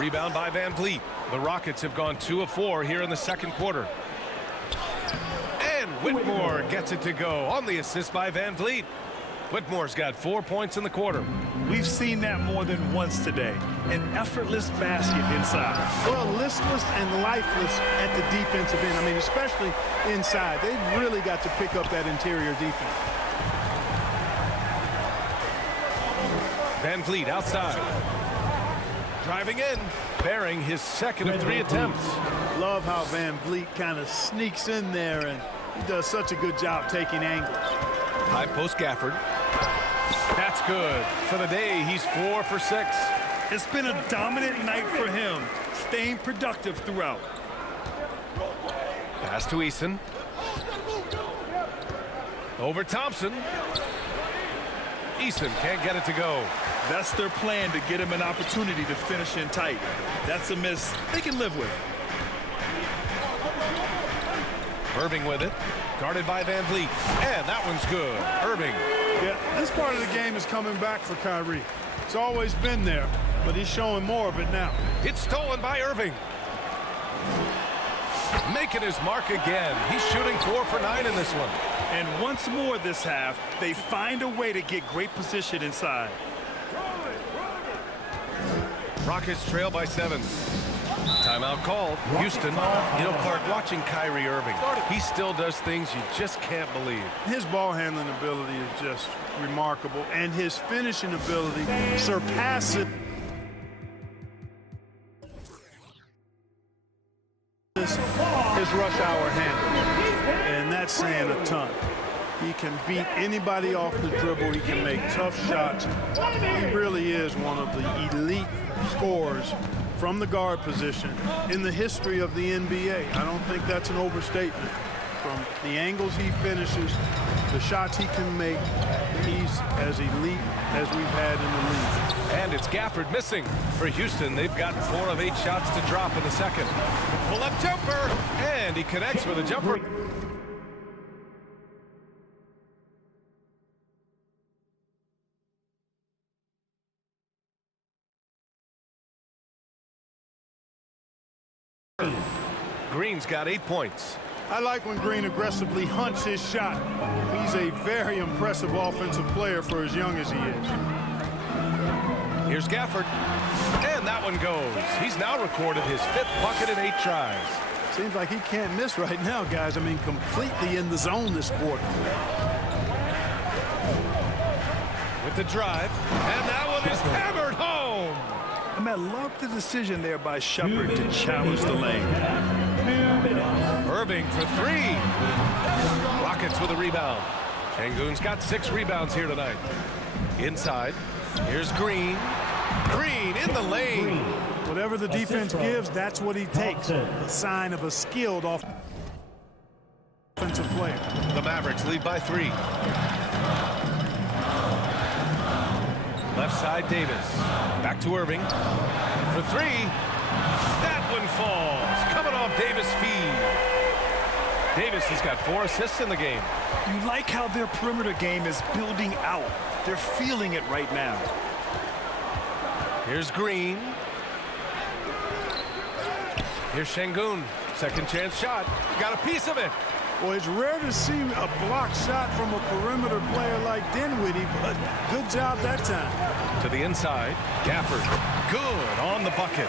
Rebound by Van Vliet. The Rockets have gone 2 of 4 here in the second quarter. And Whitmore gets it to go on the assist by Van Vliet. Whitmore's got 4 points in the quarter. We've seen that more than once today. An effortless basket inside. Well, listless and lifeless at the defensive end. I mean, especially inside. They've really got to pick up that interior defense. Van Vliet outside. Driving in, bearing his second of 3 attempts. Love how Van Vliet kind of sneaks in there, and he does such a good job taking angles. High post Gafford. That's good. For the day, he's 4 for 6. It's been a dominant night for him, staying productive throughout. Pass to Eason. Over Thompson. Eason can't get it to go. That's their plan, to get him an opportunity to finish in tight. That's a miss they can live with. Irving with it. Guarded by Van Vliet. And that one's good. Irving. Yeah, this part of the game is coming back for Kyrie. It's always been there, but he's showing more of it now. It's stolen by Irving. Making his mark again. He's shooting 4 for 9 in this one. And once more this half, they find a way to get great position inside. Rockets trail by 7. Timeout called. Houston. You know, Clark, watching Kyrie Irving, he still does things you just can't believe. His ball handling ability is just remarkable, and his finishing ability surpasses his rush hour handle, and that's saying a ton. He can beat anybody off the dribble. He can make tough shots. He really is one of the elite scorers from the guard position in the history of the NBA. I don't think that's an overstatement. From the angles he finishes, the shots he can make, he's as elite as we've had in the league. And it's Gafford missing. For Houston, they've gotten 4 of 8 shots to drop in the second. Pull-up jumper, and he connects with a jumper. Green's got 8 points. I like when Green aggressively hunts his shot. He's a very impressive offensive player for as young as he is. Here's Gafford. And that one goes. He's now recorded his 5th bucket in 8 tries. Seems like he can't miss right now, guys. I mean, completely in the zone this quarter. With the drive. And that one is hammered home. I love the decision there by Shepard to challenge the lane. Irving for 3. Rockets with a rebound. Şengün's got 6 rebounds here tonight. Inside. Here's Green. Green in the lane. Whatever the defense gives, that's what he takes. A sign of a skilled offensive player. The Mavericks lead by 3. Left side, Davis. Back to Irving. For 3. That one falls. Coming off Davis' feed. Davis has got 4 assists in the game. You like how their perimeter game is building out. They're feeling it right now. Here's Green. Here's Şengün. Second chance shot. Got a piece of it. Well, it's rare to see a block shot from a perimeter player like Dinwiddie, but good job that time. To the inside. Gafford. Good on the bucket.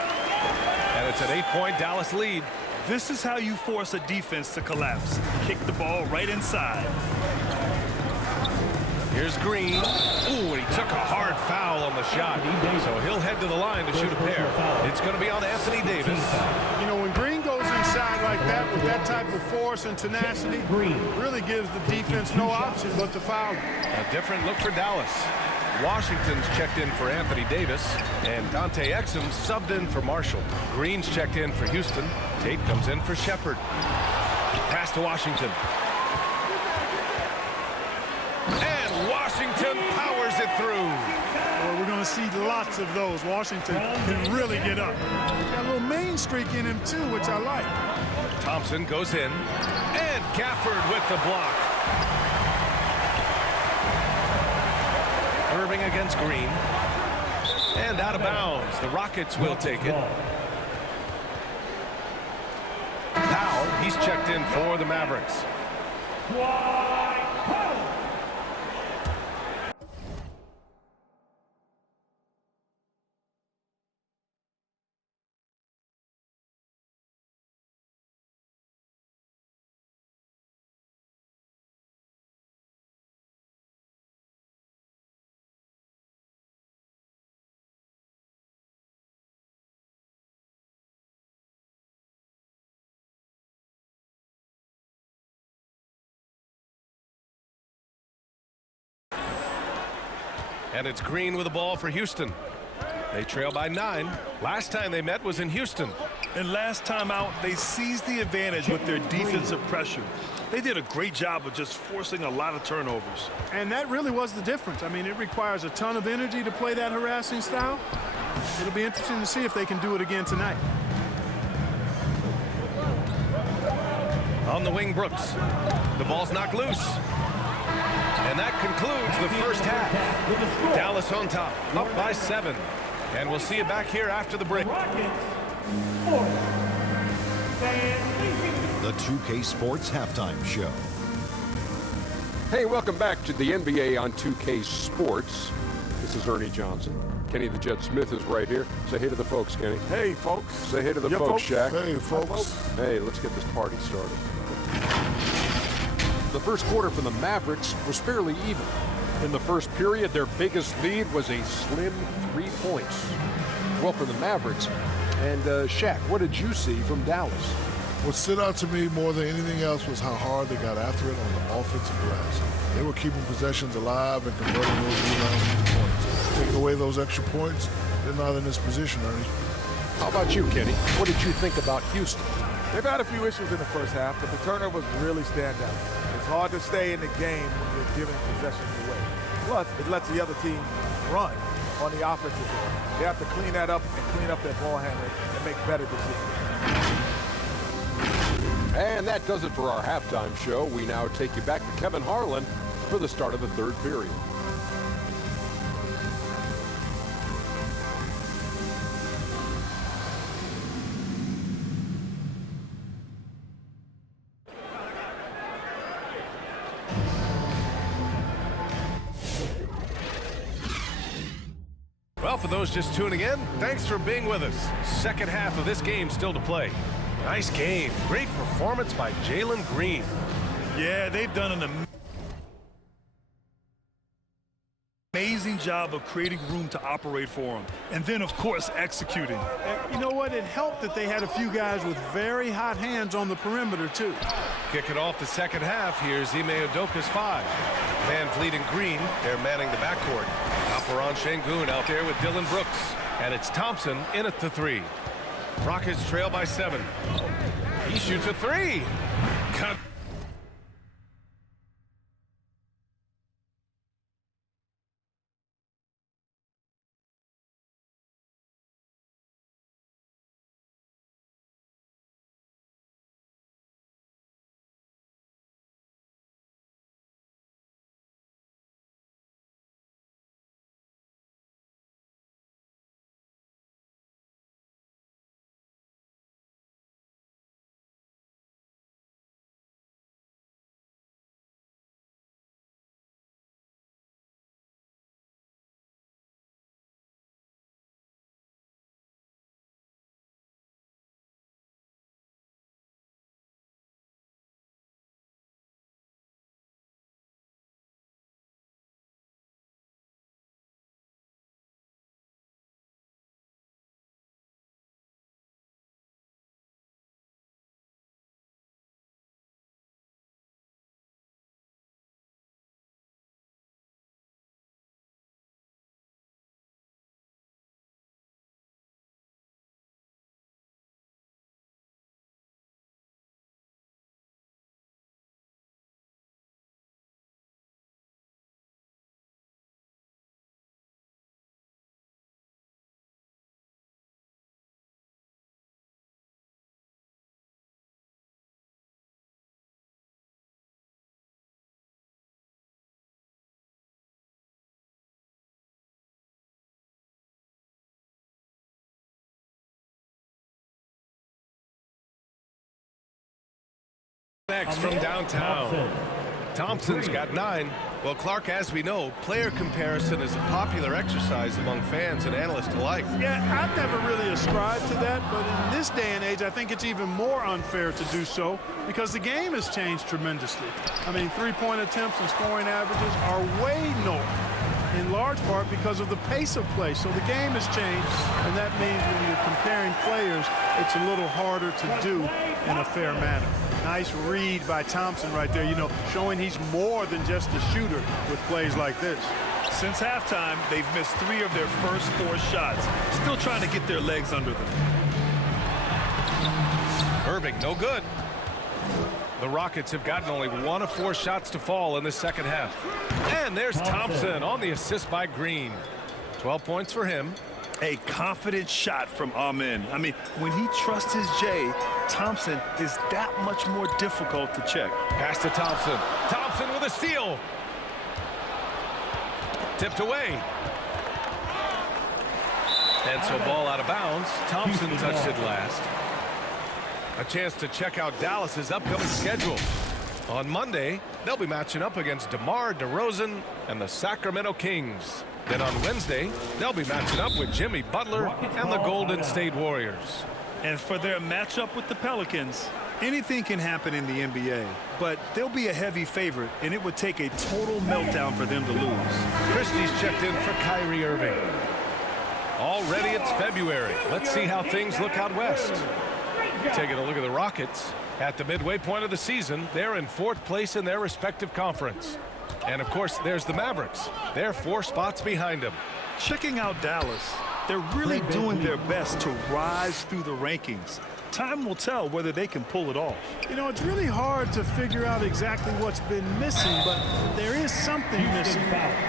And it's an 8-point Dallas lead. This is how you force a defense to collapse. Kick the ball right inside. Here's Green. Ooh, and he took a hard foul on the shot. So he'll head to the line to shoot a pair. It's going to be on Anthony Davis. You know, when Green goes inside like that with that type of force and tenacity, really gives the defense no option but to foul him. A different look for Dallas. Washington's checked in for Anthony Davis, and Dante Exum subbed in for Marshall. Green's checked in for Houston. Tate comes in for Shepard. Pass to Washington. And Washington powers it through. Well, we're going to see lots of those. Washington can really get up. Got a little main streak in him, too, which I like. Thompson goes in, and Gafford with the block. Irving against Green. And out of bounds. The Rockets will take it. Powell, he's checked in for the Mavericks. And it's Green with the ball for Houston. They trail by 9. Last time they met was in Houston. And last time out, they seized the advantage with their defensive pressure. They did a great job of just forcing a lot of turnovers. And that really was the difference. I mean, it requires a ton of energy to play that harassing style. It'll be interesting to see if they can do it again tonight. On the wing, Brooks. The ball's knocked loose. And that concludes the first half. Dallas on top, up by 7. And we'll see you back here after the break. The 2K Sports Halftime Show. Hey, welcome back to the NBA on 2K Sports. This is Ernie Johnson. Kenny the Jet Smith is right here. Say hey to the folks, Kenny. Hey, folks. Say hey to the folks, Shaq. Hey, folks. Hey, let's get this party started. The first quarter for the Mavericks was fairly even. In the first period, their biggest lead was a slim 3 points. Well, for the Mavericks. And Shaq, what did you see from Dallas? What stood out to me more than anything else was how hard they got after it on the offensive glass. They were keeping possessions alive and converting those rebounds into points. Taking away those extra points, they're not in this position, Ernie. How about you, Kenny? What did you think about Houston? They've had a few issues in the first half, but the turnovers really stand out. It's hard to stay in the game when you're giving possessions away. Plus, it lets the other team run on the offensive end. They have to clean that up and clean up their ball handling and make better decisions. And that does it for our halftime show. We now take you back to Kevin Harlan for the start of the third period. Well, for those just tuning in, thanks for being with us. Second half of this game still to play. Nice game. Great performance by Jalen Green. Yeah, they've done an amazing job of creating room to operate for him. And then, of course, executing. You know what? It helped that they had a few guys with very hot hands on the perimeter, too. Kicking off the second half, here's Ime Udoka's 5. Van Vliet and Green, they're manning the backcourt. Alperon Şengün out there with Dylan Brooks. And it's Thompson in at the 3. Rockets trail by 7. He shoots a 3. Cut. Next from downtown. Thompson's got 9. Well, Clark, as we know, player comparison is a popular exercise among fans and analysts alike. Yeah, I've never really ascribed to that, but in this day and age, I think it's even more unfair to do so because the game has changed tremendously. I mean, three-point attempts and scoring averages are way north, in large part because of the pace of play. So the game has changed, and that means when you're comparing players, it's a little harder to do in a fair manner. Nice read by Thompson right there, you know, showing he's more than just a shooter with plays like this. Since halftime, they've missed 3 of their first 4 shots. Still trying to get their legs under them. Irving, no good. The Rockets have gotten only 1 of 4 shots to fall in the second half. And there's Thompson on the assist by Green. 12 points for him. A confident shot from Amen. I mean, when he trusts his J, Thompson is that much more difficult to check. Pass to Thompson. Thompson with a steal. Tipped away. And so ball out of bounds. Thompson touched it last. A chance to check out Dallas's upcoming schedule. On Monday, they'll be matching up against DeMar DeRozan and the Sacramento Kings. Then on Wednesday, they'll be matching up with Jimmy Butler and the Golden State Warriors. And for their matchup with the Pelicans, anything can happen in the NBA, but they'll be a heavy favorite, and it would take a total meltdown for them to lose. Christie's checked in for Kyrie Irving. Already it's February. Let's see how things look out west. Taking a look at the Rockets. At the midway point of the season, they're in 4th place in their respective conference. And, of course, there's the Mavericks. They're 4 spots behind them. Checking out Dallas, they're really doing their best to rise through the rankings. Time will tell whether they can pull it off. You know, it's really hard to figure out exactly what's been missing, but there is something missing.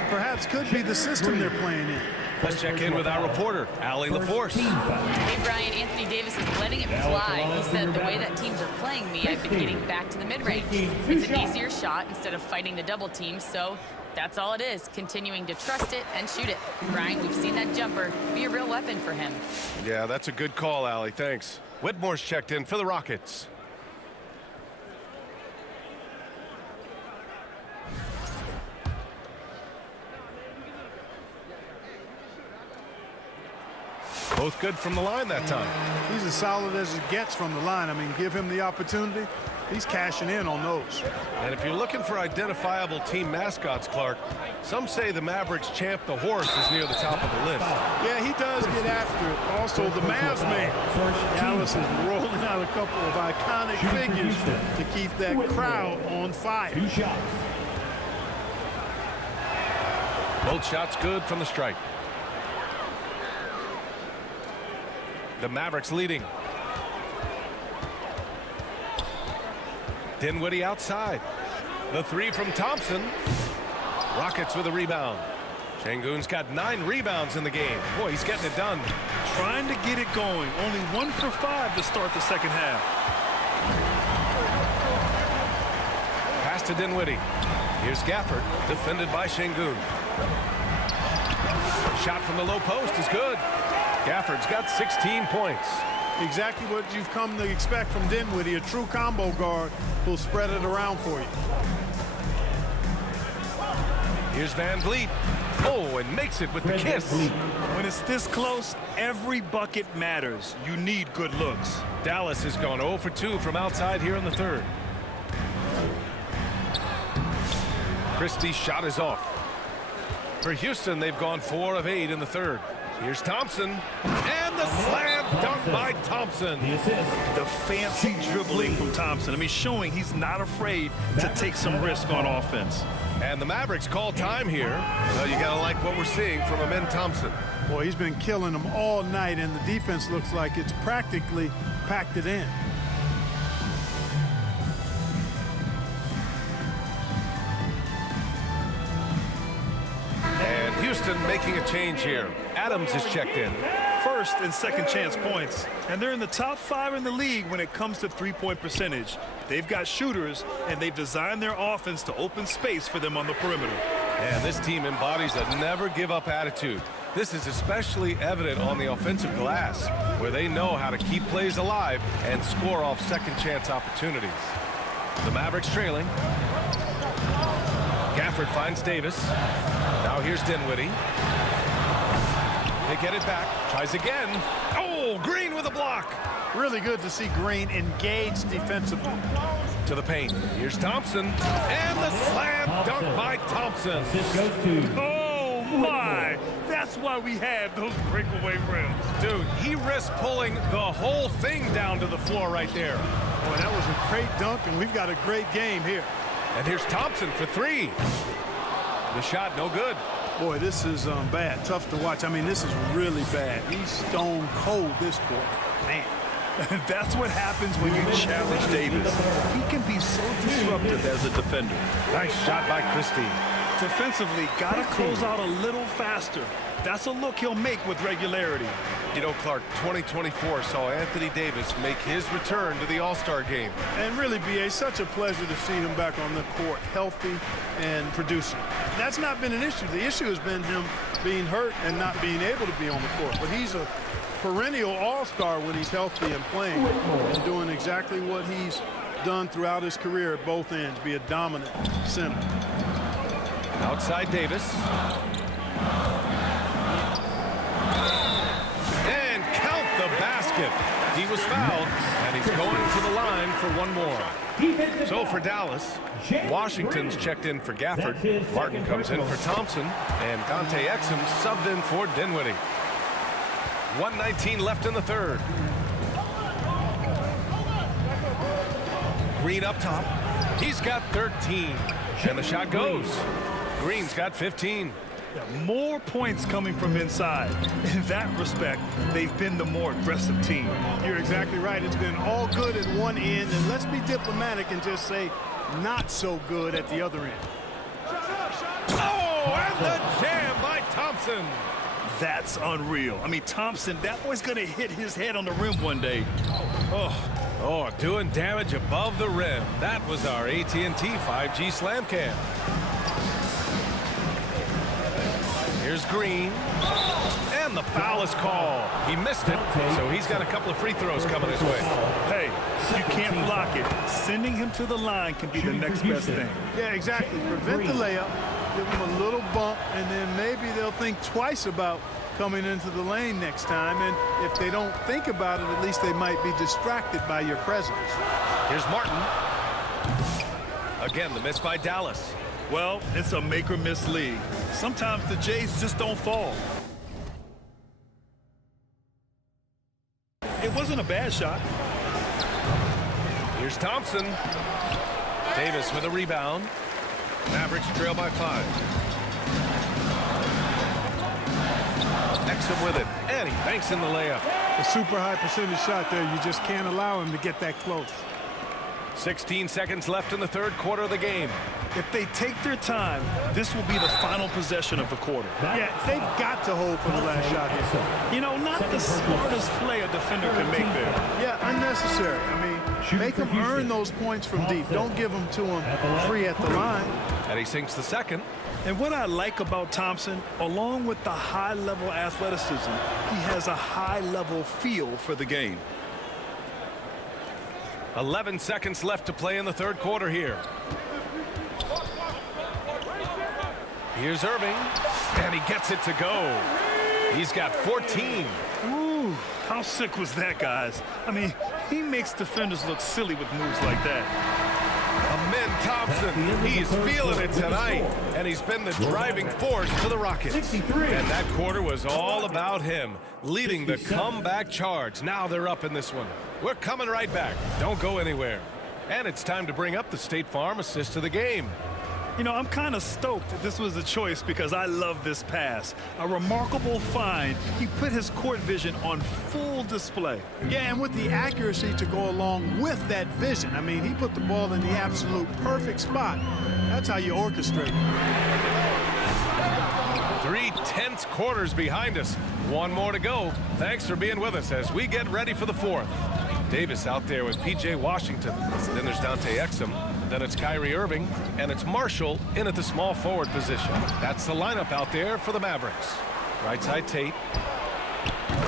Perhaps could be the system they're playing in. Let's check in with our reporter, Allie LaForce. Hey, Brian, Anthony Davis is letting it fly. He said, the way that teams are playing me, I've been getting back to the mid-range. It's an easier shot instead of fighting the double team, so that's all it is, continuing to trust it and shoot it. Brian, we've seen that jumper be a real weapon for him. Yeah, that's a good call, Allie. Thanks. Whitmore's checked in for the Rockets. Both good from the line that time. He's as solid as it gets from the line. I mean, give him the opportunity. He's cashing in on those. And if you're looking for identifiable team mascots, Clark, some say the Mavericks champ the horse is near the top of the list. Yeah, he does get after it. Also, the Mavs man. Dallas is rolling out a couple of iconic figures to keep that crowd on fire. Both shots good from the stripe. The Mavericks leading. Dinwiddie outside. The 3 from Thompson. Rockets with a rebound. Şengün's got 9 rebounds in the game. Boy, he's getting it done. Trying to get it going. Only 1 for 5 to start the second half. Pass to Dinwiddie. Here's Gafford, defended by Şengün. Shot from the low post is good. Gafford's got 16 points. Exactly what you've come to expect from Dinwiddie, a true combo guard who'll spread it around for you. Here's Van Vliet. Oh, and makes it with the kiss. When it's this close, every bucket matters. You need good looks. Dallas has gone 0 for 2 from outside here in the third. Christie's shot is off. For Houston, they've gone 4 of 8 in the third. Here's Thompson, and the slam dunk by Thompson. The fancy dribbling from Thompson. I mean, showing he's not afraid to take some risk on offense. And the Mavericks call time here. Well, you gotta like what we're seeing from Amen Thompson. Boy, he's been killing them all night, and the defense looks like it's practically packed it in. And Houston making a change here. Adams is checked in. First and second chance points, and they're in the top 5 in the league when it comes to three-point percentage. They've got shooters, and they've designed their offense to open space for them on the perimeter. And this team embodies a never-give-up attitude. This is especially evident on the offensive glass, where they know how to keep plays alive and score off second chance opportunities. The Mavericks trailing. Gafford finds Davis. Now here's Dinwiddie. They get it back. Tries again. Oh, Green with a block. Really good to see Green engaged defensively. To the paint. Here's Thompson. And the slam dunk by Thompson. Oh, my. That's why we have those breakaway rims. Dude, he risked pulling the whole thing down to the floor right there. Boy, that was a great dunk, and we've got a great game here. And here's Thompson for three. The shot no good. Boy, this is bad. Tough to watch. I mean, this is really bad. He's stone cold this quarter. Man. That's what happens when you challenge Davis. He can be so disruptive as a defender. Nice shot by Christie. Defensively, got to close out a little faster. That's a look he'll make with regularity. You know, Clark, 2024 saw Anthony Davis make his return to the All-Star game. And really, B.A., such a pleasure to see him back on the court, healthy and producing. That's not been an issue. The issue has been him being hurt and not being able to be on the court. But he's a perennial all-star when he's healthy and playing and doing exactly what he's done throughout his career at both ends, be a dominant center. Outside Davis. And count the basket. He was fouled, and he's going to the line for one more. So for Dallas, Washington's checked in for Gafford. Martin comes in for Thompson, and Dante Exum subbed in for Dinwiddie. 1:19 left in the third. Green up top. He's got 13. And the shot goes. Green's got 15. Yeah, more points coming from inside. In that respect, they've been the more aggressive team. You're exactly right. It's been all good at one end, and let's be diplomatic and just say not so good at the other end. Oh, and the jam by Thompson. That's unreal. I mean, Thompson, that boy's going to hit his head on the rim one day. Oh, doing damage above the rim. That was our AT&T 5G Slam Cam. Here's Green. And the foul is called. He missed it, so he's got a couple of free throws coming his way. Hey, you can't block it. Sending him to the line can be the next best thing. Yeah, exactly. Prevent the layup, give them a little bump, and then maybe they'll think twice about coming into the lane next time. And if they don't think about it, at least they might be distracted by your presence. Here's Martin. Again, the miss by Dallas. Well, it's a make or miss league. Sometimes the Jays just don't fall. It wasn't a bad shot. Here's Thompson. Davis with a rebound. Mavericks trail by 5. Exum with it, and he banks in the layup. A super high percentage shot there. You just can't allow him to get that close. 16 seconds left in the third quarter of the game. If they take their time, this will be the final possession of the quarter. Yeah, they've got to hold for the last shot here. You know, not the smartest play a defender can make there. Yeah, unnecessary. I mean, make them earn those points from deep. Don't give them to them free at the line. And he sinks the second. And what I like about Thompson, along with the high-level athleticism, he has a high-level feel for the game. 11 seconds left to play in the third quarter here. Here's Irving, and he gets it to go. He's got 14. Ooh, how sick was that, guys? I mean, he makes defenders look silly with moves like that. Amin Thompson, he's feeling it tonight, and he's been the driving force for the Rockets. And that quarter was all about him, leading the comeback charge. Now they're up in this one. We're coming right back. Don't go anywhere. And it's time to bring up the State Farm assist of the game. You know, I'm kind of stoked that this was a choice because I love this pass. A remarkable find. He put his court vision on full display. Yeah, and with the accuracy to go along with that vision. I mean, he put the ball in the absolute perfect spot. That's how you orchestrate. 3/10 quarters behind us. One more to go. Thanks for being with us as we get ready for the fourth. Davis out there with P.J. Washington. Then there's Dante Exum. Then it's Kyrie Irving. And it's Marshall in at the small forward position. That's the lineup out there for the Mavericks. Right side Tate.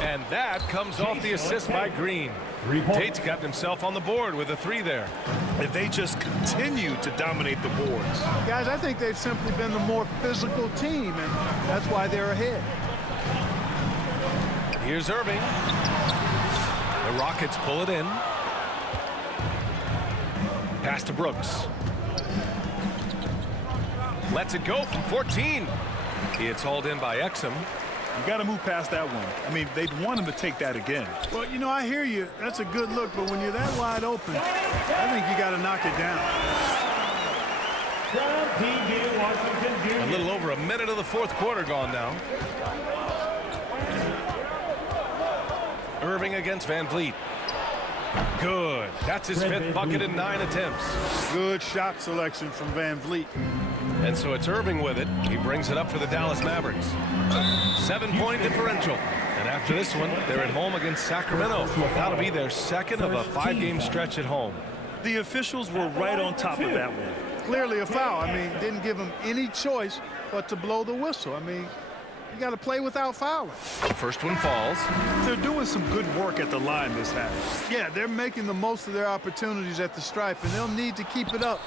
And that comes off the assist by Green. Tate's gotten himself on the board with a 3 there. if they just continue to dominate the boards. Guys, I think they've simply been the more physical team, and that's why they're ahead. Here's Irving. The Rockets pull it in. Pass to Brooks. Lets it go from 14. It's hauled in by Exum. You got to move past that one. I mean, they'd want him to take that again. Well, you know, I hear you. That's a good look, but when you're that wide open, I think you got to knock it down. A little over a minute of the fourth quarter gone now. Irving against Van Vliet. Good. That's his fifth bucket in 9 attempts. Good shot selection from Van Vliet. And so it's Irving with it. He brings it up for the Dallas Mavericks. 7-point differential. And after this one, they're at home against Sacramento. That'll be their second of a 5-game stretch at home. The officials were right on top of that one. Clearly a foul. I mean, didn't give him any choice but to blow the whistle. I mean, you got to play without fouling. The first one falls. They're doing some good work at the line this half. Yeah, they're making the most of their opportunities at the stripe, and they'll need to keep it up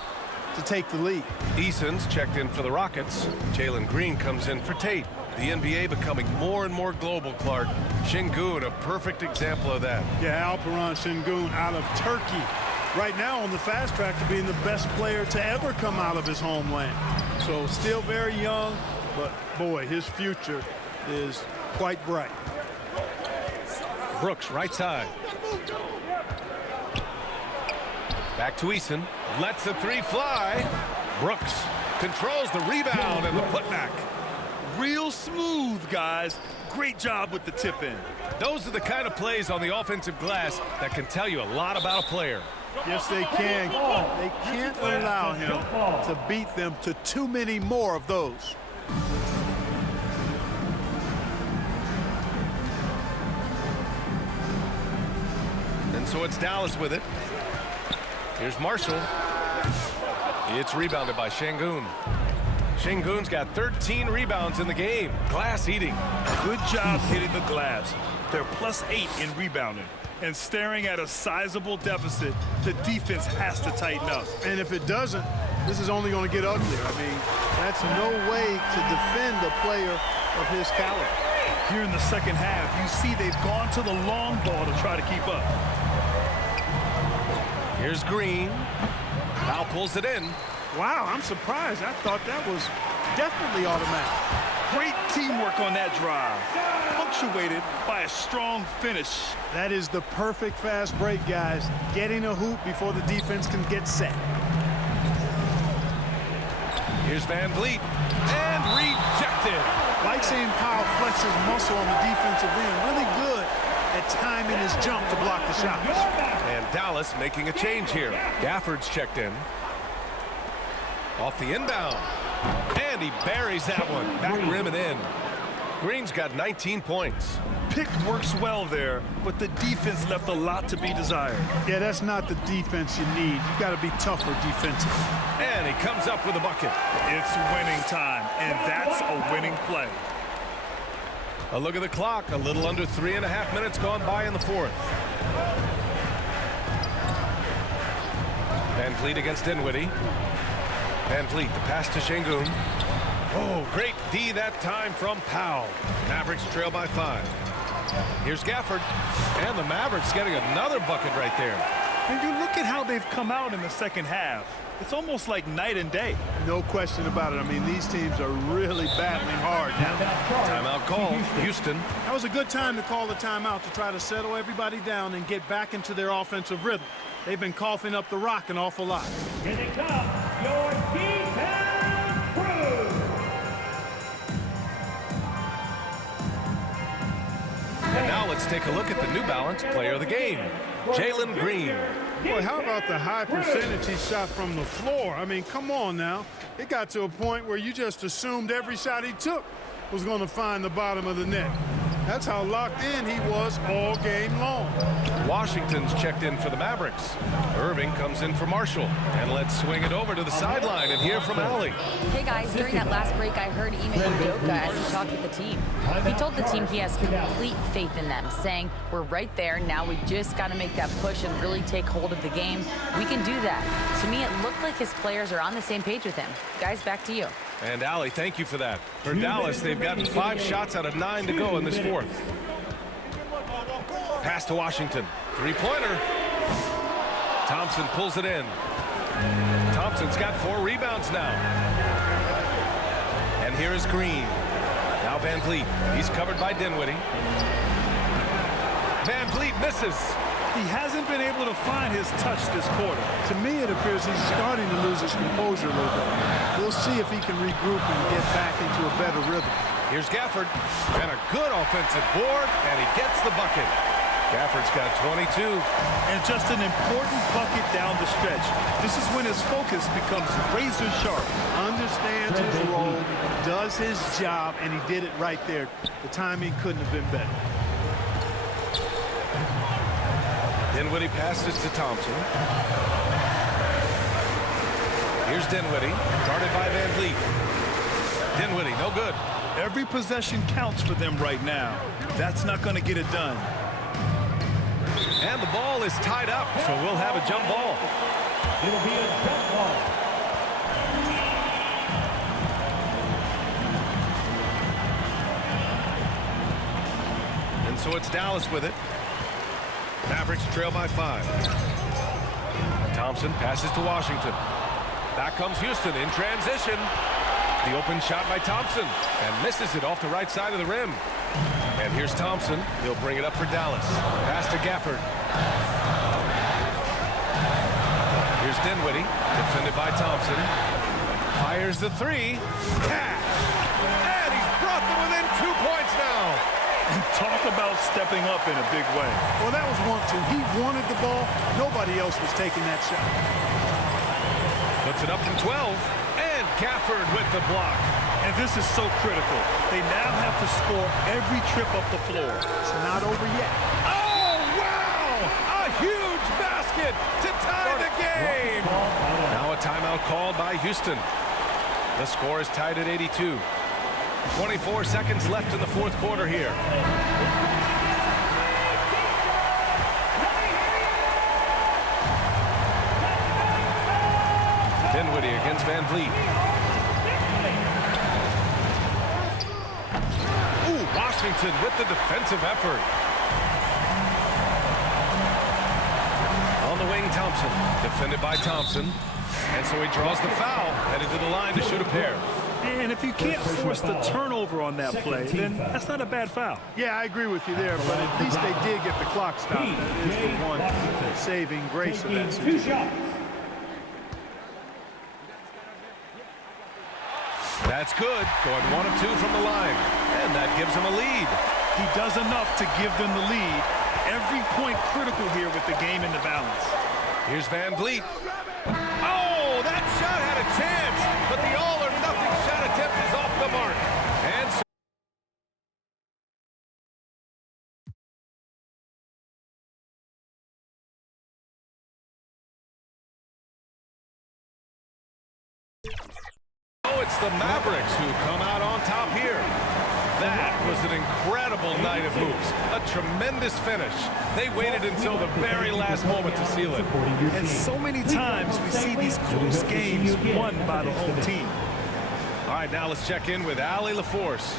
to take the lead. Eason's checked in for the Rockets. Jalen Green comes in for Tate. The NBA becoming more and more global, Clark. Şengün, a perfect example of that. Yeah, Alperen Şengün out of Turkey. Right now on the fast track to being the best player to ever come out of his homeland. So still very young, but boy, his future is quite bright. Brooks, right side. Back to Eason. Lets the three fly. Brooks controls the rebound and the putback. Real smooth, guys. Great job with the tip in. Those are the kind of plays on the offensive glass that can tell you a lot about a player. Yes, they can. They can't allow him to beat them to too many more of those. And so it's Dallas with it. Here's Marshall. It's rebounded by Şengün. Şengün's got 13 rebounds in the game. Glass eating. Good job hitting the glass. They're +8 in rebounding. And staring at a sizable deficit, the defense has to tighten up. And if it doesn't, this is only going to get uglier. I mean, that's no way to defend a player of his caliber. Here in the second half, you see they've gone to the long ball to try to keep up. Here's Green. Now pulls it in. Wow, I'm surprised. I thought that was definitely automatic. Great teamwork on that drive, punctuated by a strong finish. That is the perfect fast break, guys. Getting a hoop before the defense can get set. Here's Van Vliet. And rejected. Like seeing Powell flex his muscle on the defensive end. Really good at timing his jump to block the shots. And Dallas making a change here. Gafford's checked in. Off the inbound. And he buries that one. Back rim and in. Green's got 19 points. Pick works well there, but the defense left a lot to be desired. Yeah, that's not the defense you need. You got to be tougher defensively. And he comes up with a bucket. It's winning time, and that's a winning play. A look at the clock. A little under 3.5 minutes gone by in the fourth. Van Vliet against Dinwiddie. Van Vliet, the pass to Şengün. Oh, great D that time from Powell. Mavericks trail by 5. Here's Gafford. And the Mavericks getting another bucket right there. And you look at how they've come out in the second half. It's almost like night and day. No question about it. I mean, these teams are really battling hard now. Timeout call. Houston. That was a good time to call the timeout to try to settle everybody down and get back into their offensive rhythm. They've been coughing up the rock an awful lot. Here they come, your defense crew. And now let's take a look at the New Balance player of the game, Jalen Green. Boy, how about the high percentage he shot from the floor? I mean, come on now. It got to a point where you just assumed every shot he took was going to find the bottom of the net. That's how locked in he was all game long. Washington's checked in for the Mavericks. Irving comes in for Marshall. And let's swing it over to the sideline and hear from Allie. Hey guys, during that last break, I heard Ime Udoka as he talked with the team. He told the team he has complete faith in them, saying, we're right there, now we just got to make that push and really take hold of the game. We can do that. To me, it looked like his players are on the same page with him. Guys, back to you. And Allie, thank you for that. For Dallas, they've gotten 5 shots out of 9 to go in this fourth. Pass to Washington. Three-pointer. Thompson pulls it in. Thompson's got 4 rebounds now. And here is Green. Now Van Vliet. He's covered by Dinwiddie. Van Vliet misses. He hasn't been able to find his touch this quarter. To me, it appears he's starting to lose his composure a little bit. We'll see if he can regroup and get back into a better rhythm. Here's Gafford. And a good offensive board, and he gets the bucket. Gafford's got 22. And just an important bucket down the stretch. This is when his focus becomes razor sharp. Understands his role, does his job, and he did it right there. The timing couldn't have been better. Dinwiddie passes to Thompson. Here's Dinwiddie, guarded by Van Vliet. Dinwiddie, no good. Every possession counts for them right now. That's not going to get it done. And the ball is tied up, so we'll have a jump ball. It'll be a jump ball. And so it's Dallas with it. Mavericks trail by 5. Thompson passes to Washington. Back comes Houston in transition. The open shot by Thompson and misses it off the right side of the rim. And here's Thompson. He'll bring it up for Dallas. Pass to Gafford. Here's Dinwiddie, defended by Thompson. Fires the 3. Cash! And he's brought them within 2 points now. And talk about stepping up in a big way. Well, that was 1-2. He wanted the ball. Nobody else was taking that shot. Puts it up from 12. And Gafford with the block. And this is so critical. They now have to score every trip up the floor. It's not over yet. Oh, wow! A huge basket to tie the game. Now a timeout called by Houston. The score is tied at 82. 24 seconds left in the fourth quarter here. Dinwiddie against Van Vliet. Ooh, Washington with the defensive effort. On the wing, Thompson. Defended by Thompson. And so he draws the foul, headed to the line to shoot a pair. And if you can't force the turnover on that play, then that's not a bad foul. Yeah, I agree with you there, but at least they did get the clock stopped. That is the one saving grace of that situation. That's good. Going 1 of 2 from the line. And that gives him a lead. He does enough to give them the lead. Every point critical here with the game in the balance. Here's Van Vliet. Oh, that shot had a chance, but the all-or-nothing shot attempt is off the mark. And so it's the Mavericks who come out on top here. That was an incredible night of hoops. A tremendous finish. They waited until the very last moment to seal it. And so many times we see these close games won by the home team. All right, now let's check in with Allie LaForce.